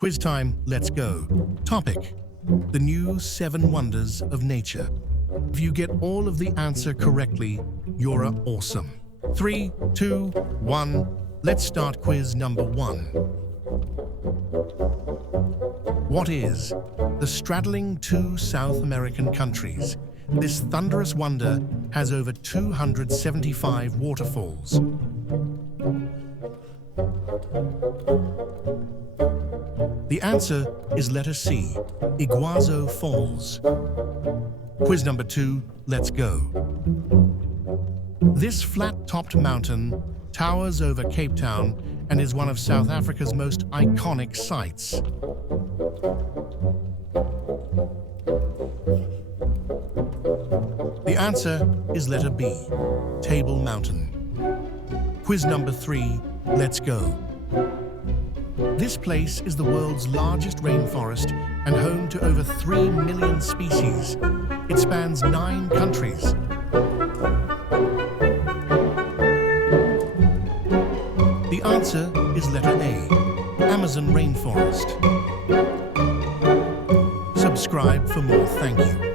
Quiz time, let's go. Topic: the new 7 wonders of nature. If you get all of the answer correctly, you're awesome. 3, 2, 1, let's start quiz number 1. What is the straddling 2 South American countries? This thunderous wonder has over 275 waterfalls. The answer is letter C, Iguazu Falls. Quiz number 2, let's go. This flat-topped mountain towers over Cape Town and is one of South Africa's most iconic sights. The answer is letter B, Table Mountain. Quiz number 3, let's go. This place is the world's largest rainforest and home to over 3 million species. It spans 9 countries. The answer is letter A, Amazon rainforest. Subscribe for more. Thank you.